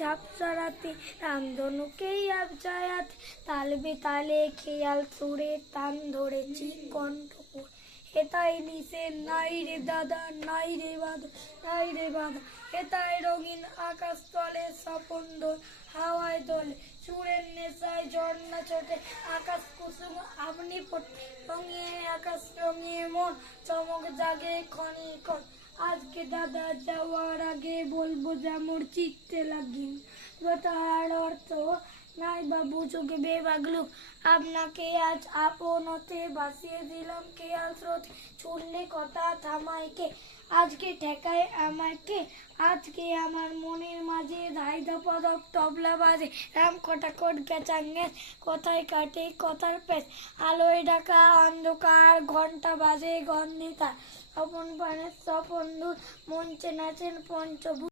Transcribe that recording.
ঝাপসা রাতে রামধনুকেই আবছায়াতে তাল বেতালে খেয়াল সুরে টান ধরেছি কণ্ঠ হেতাই নিশে নাই রে দাদা নাই রে বাধা নাই রে বাধা হেতাই রঙিন আকাশ তলে স্বপন দোল হাওয়ায় দোলে সুরের নেশায় ঝর্ণা ছোটে আকাশ কুসুম আপনি ফোটে রঙিয়ে আকাশ রঙিয়ে মন চমক জাগে ক্ষণে ক্ষণ আজকে দাদা যাওয়ার আগে বলবো যা মোর চিত্তে লাগিন তার অর্থ নাই বাবু চোখে বেবাগলু আপনাকে আজ আপনতে ভাসিয়ে দিলাম খেয়াল স্রোত ছুড়লে কথা থামাইকে আজকে ঠেকায় আমাকে আজকে আমার মনের মাঝে ধাই ধপধপ তবলা বাজে রাম খটাখট গেচাঙ্গে কোথায় কাটে কথার পেছ আলোয় ঢাকা অন্ধকার ঘন্টা বাজে গন্ধে তার স্বপন পানের স্বপন দূর মঞ্চে নাচেন পঞ্চভূত